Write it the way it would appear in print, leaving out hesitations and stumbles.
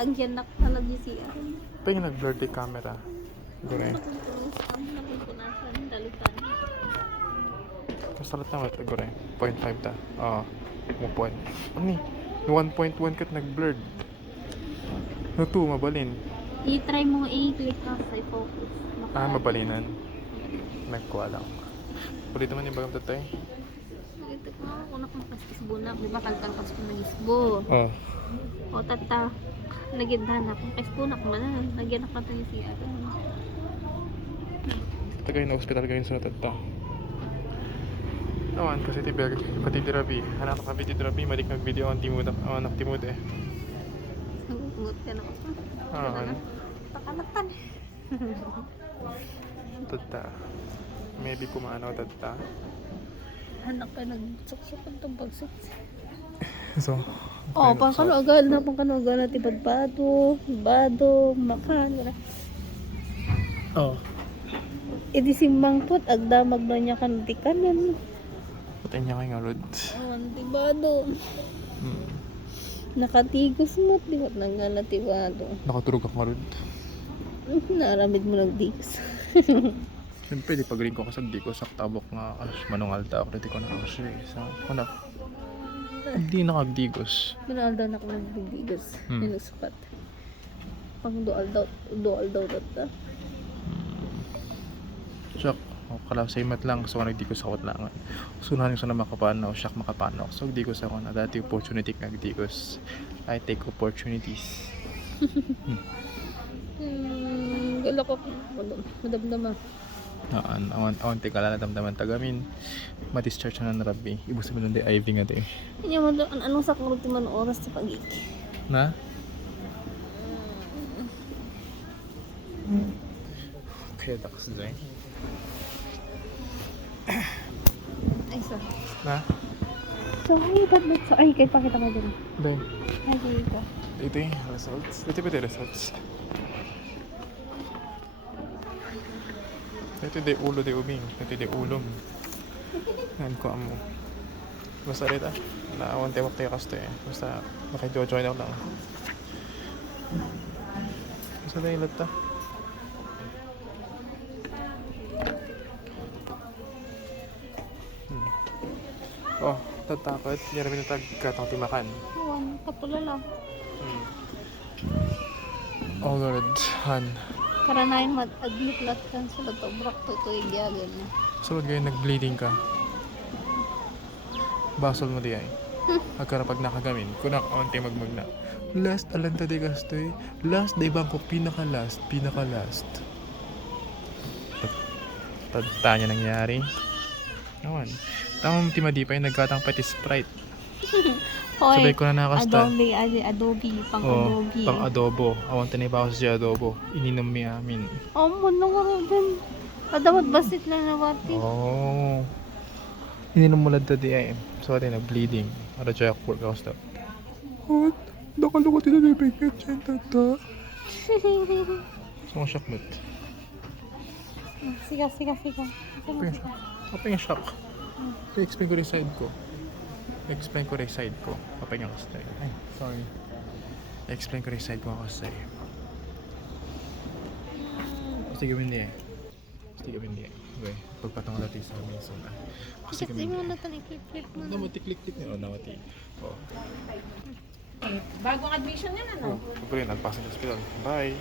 Ang yanak na nag-CR. Pengen nag-blur di camera. Gore. Napupunasan, dalutan. Masalat na mat gore. 0.5 ta. Oo. Mo point. Ano ni? 1.1 kat nag-blurred. No 2 mabalin. I-try mo i-click ka sa focus. Mabalinan. Nagkuha lang. Pwede naman yung bagam tatay. Ito ko, una kong kasbunap. Di ba kalkalkas ko ng isbo? Oo. O tata, nagindana kung kasbunak mo na. Nagyan ako tayo CR. Tagay na hospital gayon sa natata. Naman kasi tibag pati therapy. Anak kami therapy malik nag-video ang timud anak timud eh. Ngungut ka na ako. Pakalatan. Tata. Maybe kumano tata. Anak ka nagsuksok itong pagsuk. So, Oh, pangkanuagal na pangkanuagal na tibad bado, makan, wala. oh. Idi simbang put agdamag na niya kantikan. Putay niya kay nga rod. Oh, antibado. Nakatigos mo, di ba nang natibado. Nakaturog ako nga rod. Naramid mo nagdigos. Siyempre, di pag-ring ko kasag di ko saktabok nga manungal ta ako dito ko na kasi sa kuna. Hindi nakagdigos. Minaldaw na ako nagdigos. Nilusukat. Pang dual daw data. Siyak, kala sa imat lang so nagdigos ako lang. Sunahan ko sa na makapanaw, siyak makapanaw. So digos ako na dati opportunity nagdigos. I take opportunities. Gala ko madamdama. Awan tika lang nadamdaman tagamin. Ma-discharge na narabi. Ibig sabihin ng IV nga tayo. Hindi mo anong sa kung ultimang oras sa pag-ik. Na? Kaya takas dyan. Ay, sorry. Na? Sorry, ba't so? Ay, kahit pakita ka dyan. Dahil. Ay, dito. Ito yung results. Ito ba yung results? Ito yung ulo de ubing. Ito yung ulom. Ngayon ko amo. Basta rin naawan tayo tayo kasto eh. Basta makijojoin ako lang. Basta na ilat ta. Oh, tatakot. Hindi namin natagkatang timakan. Awan, kapula lang. Oh Lord, Han. Karanayin mag-admit lahat kan sa latobrak to ito igyagan na. Sulod kayo nag-bleeding ka. Basol mo di ay. Agkara pag nakagamin, kunak onti magmagna. Last alanta de gastoy. Last day bang ko pinaka-last. Tanya nangyari. Naman. Tamang timadi pa yung nagkatang pati Sprite. Sabay ko na nakasta. Adobe, pang Oh, Adobe. pang adobo. Awan tinay pa ako sa adobo. Ininom mi amin. Oh, muna nga rin. Adawat basit lang na wati. Oh. Ininom mo lang tadi ay. So ate nag-bleeding. Ara siya ako work stop. What? Nakalukot ito na bigat dyan, tata. So, shock mood. Siga. Apa yung shock? I-explain ko rin side ko. Papahinga ko sa tayo. Ay, sorry. I-explain ko rin side ko kasi. Kasi gawin niya. Okay. Pagpatong natin sa minsan. Kasi Kasi mo na tali clip mo. Namati-click-click niya. Namati. Oh. Bagong admission yan ano? Pagpapalin, nagpasok sa hospital. Bye!